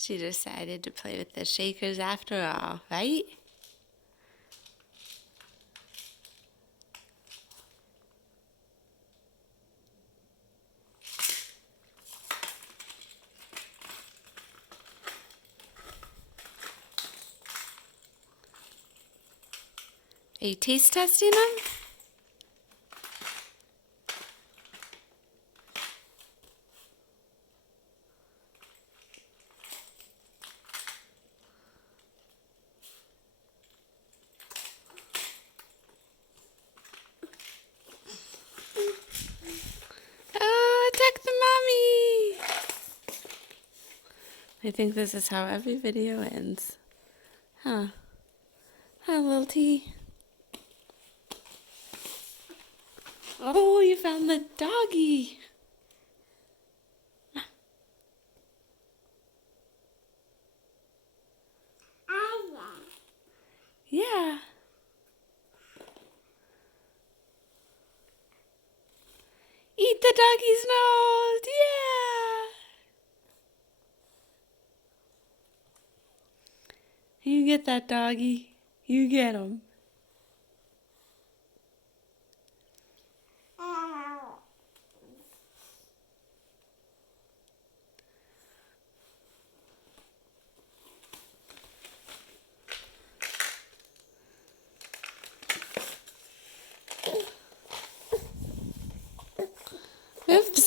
She decided to play with the shakers after all, right? Are you taste testing them? Oh, attack the mommy! I think this is how every video ends. Huh? Huh, little T? Oh, you found the doggy! Yeah. Eat the doggy's nose! Yeah! You get that doggy. You get him. Oops.